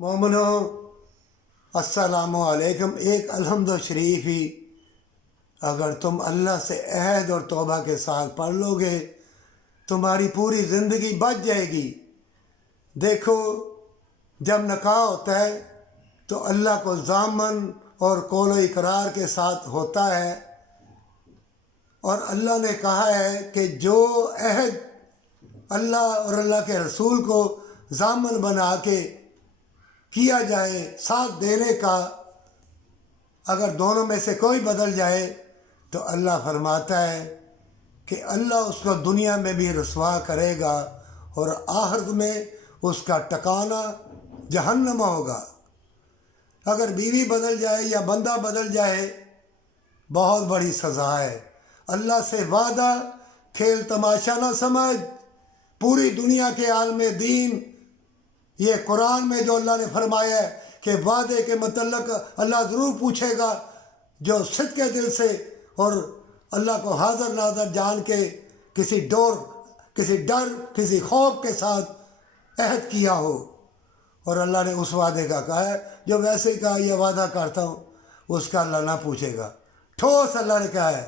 मोमनो अस्सलामु अलैकुम। एक अलहम्द शरीफ ही अगर तुम अल्लाह से अहद और तौबा के साथ पढ़ लोगे तुम्हारी पूरी ज़िंदगी बच जाएगी। देखो, जब निकाह होता है तो अल्लाह को ज़ामन और कौल इकरार के साथ होता है, और अल्लाह ने कहा है कि जो अहद अल्लाह और अल्लाह के रसूल को ज़ामन बना के किया जाए साथ देने का, अगर दोनों में से कोई बदल जाए तो अल्लाह फरमाता है कि अल्लाह उसको दुनिया में भी रसवा करेगा और आखिरत में उसका ठिकाना जहन्नम होगा। अगर बीवी बदल जाए या बंदा बदल जाए बहुत बड़ी सज़ा है। अल्लाह से वादा खेल तमाशा ना समझ। पूरी दुनिया के आलम दीन, ये कुरान में जो अल्लाह ने फरमाया है कि वादे के मतलब अल्लाह ज़रूर पूछेगा, जो सिद्क़ के दिल से और अल्लाह को हाज़र नाज़र जान के किसी डर किसी खौफ के साथ अहद किया हो। और अल्लाह ने उस वादे का कहा है जो वैसे ही कहा यह वादा करता हूँ उसका अल्लाह ना पूछेगा। ठोस अल्लाह ने कहा है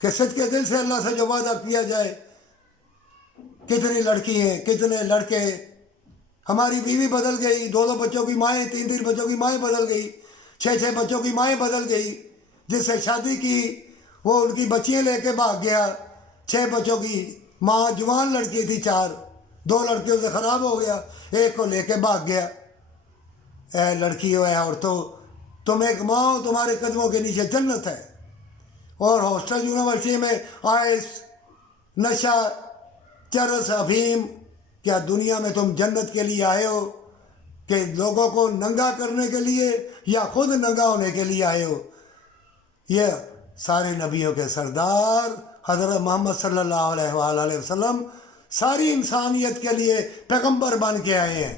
कि सिद्क़ के दिल से अल्लाह से जो वादा किया जाए। कितनी लड़की हैं, कितने लड़के, हमारी बीवी बदल गई, 2 बच्चों की माएँ, 3 बच्चों की माएँ बदल गई, 6 बच्चों की माएँ बदल गई। जिससे शादी की वो उनकी बच्चियाँ लेके भाग गया। 6 बच्चों की माँ जवान लड़की थी, 2 लड़कियों से ख़राब हो गया, एक को लेके भाग गया। ए लड़कियों है औरतों, तुम एक माँ हो, तुम्हारे कदमों के नीचे जन्नत है। और हॉस्टल यूनिवर्सिटी में आइस, नशा, चरस, अफीम, क्या दुनिया में तुम जन्नत के लिए आए हो कि लोगों को नंगा करने के लिए या खुद नंगा होने के लिए आए हो? ये सारे नबियों के सरदार हज़रत मोहम्मद सल्लल्लाहु अलैहि वसल्लम सारी इंसानियत के लिए पैगंबर बन के आए हैं।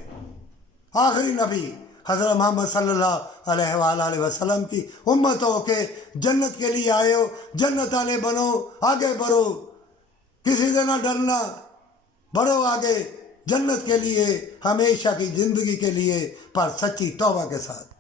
आखिरी नबी हज़रत मोहम्मद सल्लल्लाहु अलैहि वसल्लम की उम्मत हो के जन्नत के लिए आए हो। जन्नत वाले बनो, आगे बढ़ो, किसी से ना डरना, बढ़ो आगे जन्नत के लिए, हमेशा की ज़िंदगी के लिए, पर सच्ची तौबा के साथ।